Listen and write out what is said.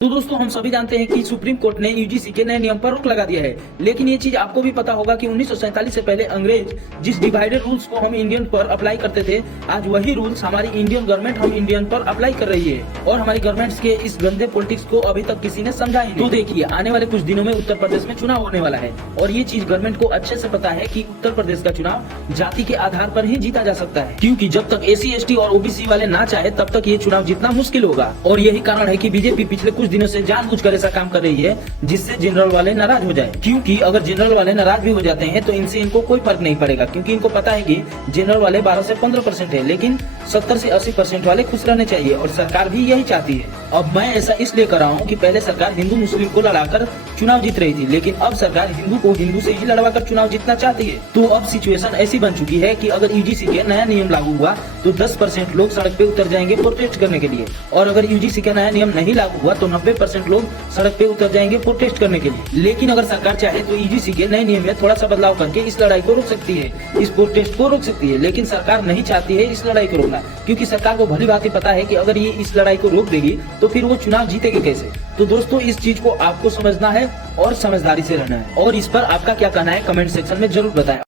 तो दोस्तों हम सभी जानते हैं कि सुप्रीम कोर्ट ने यूजीसी के नए नियम पर रोक लगा दिया है। लेकिन ये चीज आपको भी पता होगा कि 1947 से पहले अंग्रेज जिस डिवाइडेड रूल्स को हम इंडियन पर अप्लाई करते थे, आज वही रूल्स हमारी इंडियन गवर्नमेंट हम इंडियन पर अप्लाई कर रही है और हमारी गवर्नमेंट के इस गंदे पॉलिटिक्स को अभी तक किसी ने समझा ही नहीं। तो देखिए, आने वाले कुछ दिनों में उत्तर प्रदेश में चुनाव होने वाला है और ये चीज गवर्नमेंट को अच्छे से पता है कि उत्तर प्रदेश का चुनाव जाति के आधार पर ही जीता जा सकता है, क्योंकि जब तक SC ST और OBC वाले ना चाहे तब तक ये चुनाव जीतना मुश्किल होगा। और यही कारण है कि बीजेपी पिछले कुछ दिनों से जानबूझकर ऐसा काम कर रही है जिससे जनरल वाले नाराज हो जाए, क्योंकि अगर जनरल वाले नाराज भी हो जाते हैं तो इनसे इनको कोई फर्क नहीं पड़ेगा, क्योंकि इनको पता है कि जनरल वाले 12 से 15% है, लेकिन 70 से 80% वाले खुश रहने चाहिए और सरकार भी यही चाहती है। अब मैं ऐसा इसलिए कर रहा हूँ कि पहले सरकार हिंदू मुस्लिम को लड़ाकर चुनाव जीत रही थी, लेकिन अब सरकार हिंदू को हिंदू से ही लड़वाकर चुनाव जीतना चाहती है। तो अब सिचुएशन ऐसी बन चुकी है कि अगर यूजीसी के नया नियम लागू हुआ तो 10% लोग सड़क पे उतर जाएंगे प्रोटेस्ट करने के लिए, और अगर यूजीसी का नया नियम नहीं लागू हुआ तो 90% लोग सड़क पे उतर जाएंगे प्रोटेस्ट करने के लिए। लेकिन अगर सरकार चाहे तो यूजीसी के नए नियम में थोड़ा सा बदलाव करके इस लड़ाई को रोक सकती है, इस प्रोटेस्ट को रोक सकती है। लेकिन सरकार नहीं चाहती है इस लड़ाई को रोकना, क्योंकि सरकार को भली भांति पता है कि अगर ये इस लड़ाई को रोक देगी तो फिर वो चुनाव जीतेगी कैसे। तो दोस्तों, इस चीज को आपको समझना है और समझदारी से रहना है। और इस पर आपका क्या कहना है कमेंट सेक्शन में जरूर बताएं।